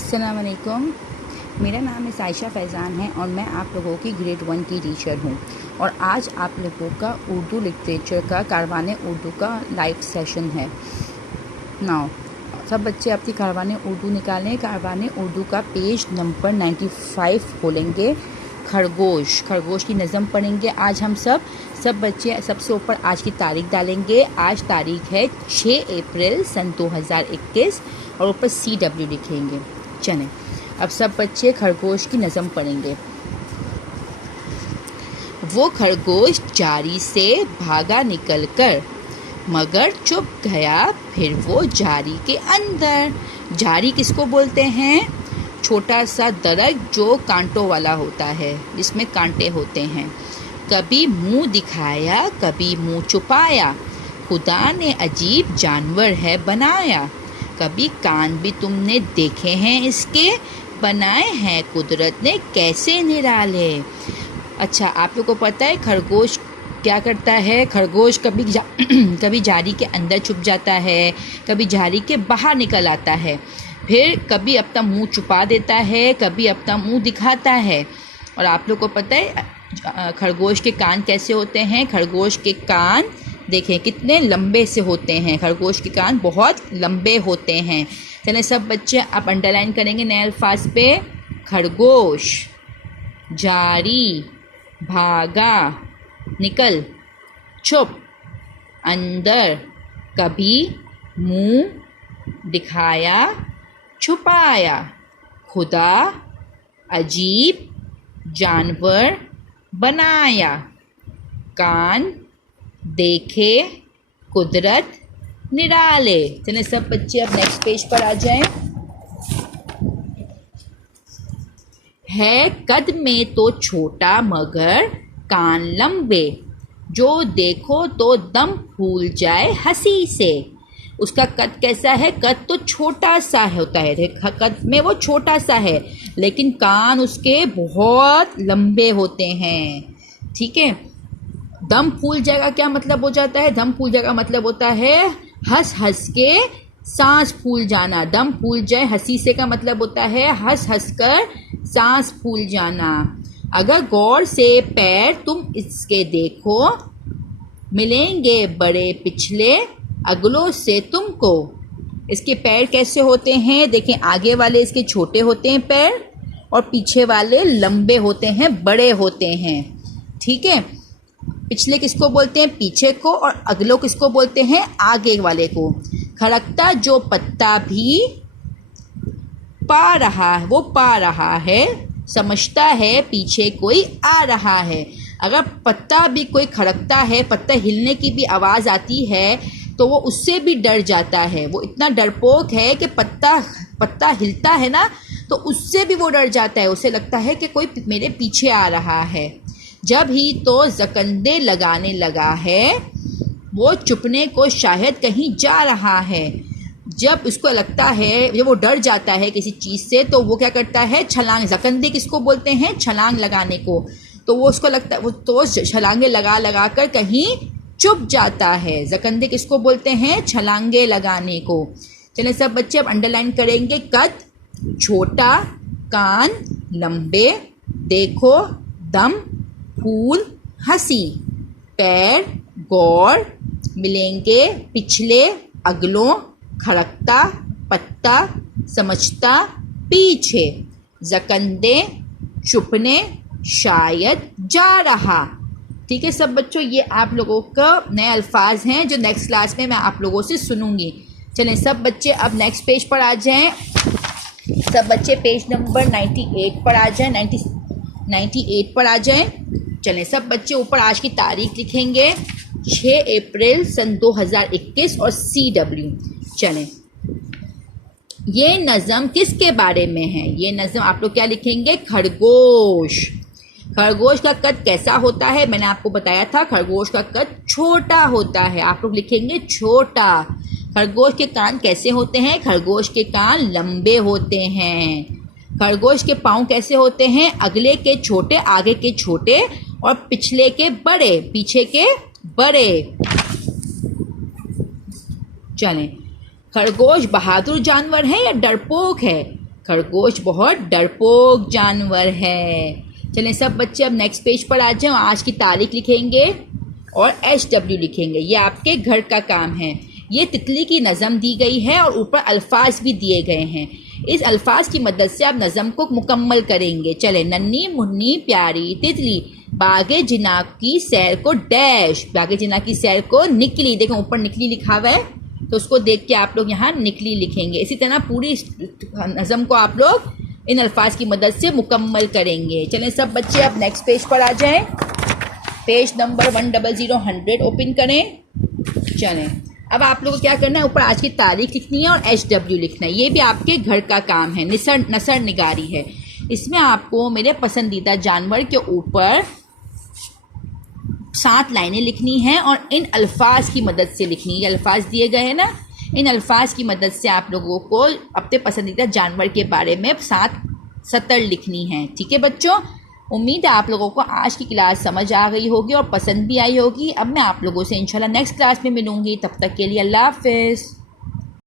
अस्सलाम वालेकुम। मेरा नाम है साइशा फैज़ान है और मैं आप लोगों की ग्रेड 1 की टीचर हूँ। और आज आप लोगों का उर्दू लिटरेचर का कारवाने उर्दू का लाइव सेशन है। नाउ सब बच्चे अपनी कारवाने उर्दू निकालें। कारवाने उर्दू का पेज नंबर 95 खोलेंगे। खरगोश की नज़म पढ़ेंगे। आज हम सब बच्चे सबसे ऊपर आज की तारीख डालेंगे। आज तारीख है 6 अप्रैल सन 2021 और ऊपर CW लिखेंगे। चलें, अब सब बच्चे खरगोश की नज़म पढ़ेंगे। वो खरगोश जारी से भागा निकलकर, मगर चुप गया फिर वो जारी के अंदर। जारी किसको बोलते हैं? छोटा सा दरख्त जो कांटों वाला होता है, जिसमें कांटे होते हैं। कभी मुंह दिखाया कभी मुंह छुपाया, खुदा ने अजीब जानवर है बनाया। कभी कान भी तुमने देखे हैं इसके, बनाए हैं कुदरत ने कैसे निराले। अच्छा, आप लोग को पता है खरगोश क्या करता है? खरगोश कभी जारी के अंदर छुप जाता है, कभी जारी के बाहर निकल आता है, फिर कभी अपना मुंह छुपा देता है, कभी अपना मुंह दिखाता है। और आप लोग को पता है खरगोश के कान कैसे होते हैं? खरगोश के कान देखें कितने लंबे से होते हैं। खरगोश के कान बहुत लंबे होते हैं। चलें सब बच्चे आप अंडरलाइन करेंगे नए अल्फाज पे। खरगोश, जारी, भागा, निकल, छुप, अंदर, कभी, मुंह दिखाया, छुपाया, खुदा, अजीब जानवर बनाया, कान देखे कुदरत निराले। चलिए सब बच्चे अब नेक्स्ट पेज पर आ जाएं। है कद में तो छोटा मगर कान लंबे, जो देखो तो दम फूल जाए हंसी से। उसका कद कैसा है? कद तो छोटा सा होता है, कद में वो छोटा सा है, लेकिन कान उसके बहुत लंबे होते हैं। ठीक है। दम फूल जाएगा क्या मतलब हो जाता है? दम फूल जाएगा मतलब होता है हंस हंस के सांस फूल जाना। दम फूल जाए हंसी से का मतलब होता है हंस हंस कर सांस फूल जाना। अगर गौर से पैर तुम इसके देखो, मिलेंगे बड़े पिछले अगलों से तुमको। इसके पैर कैसे होते हैं? देखें, आगे वाले इसके छोटे होते हैं पैर और पीछे वाले लंबे होते हैं, बड़े होते हैं। ठीक है। पिछले किसको बोलते हैं? पीछे को। और अगलो किसको बोलते हैं? आगे वाले को। खड़कता जो पत्ता भी पा रहा है, वो पा रहा है, समझता है पीछे कोई आ रहा है। अगर पत्ता भी कोई खड़कता है, पत्ता हिलने की भी आवाज़ आती है, तो वो उससे भी डर जाता है। वो इतना डरपोक है कि पत्ता हिलता है ना, तो उससे भी वो डर जाता है। उसे लगता है कि कोई मेरे पीछे आ रहा है। जब ही तो जकंदे लगाने लगा है, वो छुपने को शायद कहीं जा रहा है। जब उसको लगता है, जब वो डर जाता है किसी चीज़ से, तो वो क्या करता है? छलांग। जकंदे किसको बोलते हैं? छलांग लगाने को। तो वो उसको लगता है, वो छलांगे लगा कर कहीं छुप जाता है। जकंदे किसको बोलते हैं? छलांगे लगाने को। चलिए सब बच्चे अब अंडरलाइन करेंगे। कद छोटा, कान लंबे, देखो दम फूल हंसी, पैर गौर, मिलेंगे पिछले अगलों, खड़कता पत्ता, समझता पीछे, जकंदे छुपने शायद जा रहा। ठीक है सब बच्चों, ये आप लोगों का नए अल्फाज हैं जो नेक्स्ट क्लास में मैं आप लोगों से सुनूंगी। चलें सब बच्चे अब नेक्स्ट पेज पर आ जाएं। सब बच्चे पेज नंबर 98 पर आ जाएं। 98 पर आ जाएं। चलें सब बच्चे ऊपर आज की तारीख लिखेंगे 6 अप्रैल सन 2021 और CW। चलें, ये नज़म किसके बारे में है? ये नज़म आप लोग क्या लिखेंगे? खरगोश। खरगोश का कद कैसा होता है? मैंने आपको बताया था खरगोश का कद छोटा होता है। आप लोग लिखेंगे छोटा। खरगोश के कान कैसे होते हैं? खरगोश के कान लंबे होते हैं। खरगोश के पाँव कैसे होते हैं? अगले के छोटे, आगे के छोटे और पिछले के बड़े, पीछे के बड़े। चलें, खरगोश बहादुर जानवर है या डरपोक है? खरगोश बहुत डरपोक जानवर है। चलें सब बच्चे अब नेक्स्ट पेज पर आ जाओ। आज की तारीख लिखेंगे और HW लिखेंगे। ये आपके घर का काम है। ये तितली की नज़म दी गई है और ऊपर अल्फाज भी दिए गए हैं। इस अल्फाज की मदद से आप नज़म को मुकम्मल करेंगे। चले, नन्ही मुन्नी प्यारी तितली बागे जिना की सैर को डैश, बागे जिना की सैर को निकली। देखो ऊपर निकली लिखा हुआ है, तो उसको देख के आप लोग यहाँ निकली लिखेंगे। इसी तरह पूरी नज़म को आप लोग इन अल्फाज की मदद से मुकम्मल करेंगे। चलें सब बच्चे अब नेक्स्ट पेज पर आ जाएं। पेज नंबर 100 ओपन करें। चलें अब आप लोगों को क्या करना है, ऊपर आज की तारीख लिखनी है और HW लिखना है। ये भी आपके घर का काम है, नसर निगारी है। इसमें आपको मेरे पसंदीदा जानवर के ऊपर 7 लाइनें लिखनी हैं और इन अल्फाज की मदद से लिखनी है। ये अल्फाज दिए गए हैं ना, इन अल्फाज की मदद से आप लोगों को अपने पसंदीदा जानवर के बारे में 7 सतर लिखनी है। ठीक है बच्चों, उम्मीद है आप लोगों को आज की क्लास समझ आ गई होगी और पसंद भी आई होगी। अब मैं आप लोगों से इंशाल्लाह नेक्स्ट क्लास में मिलूंगी। तब तक के लिए अल्लाह हाफिज़।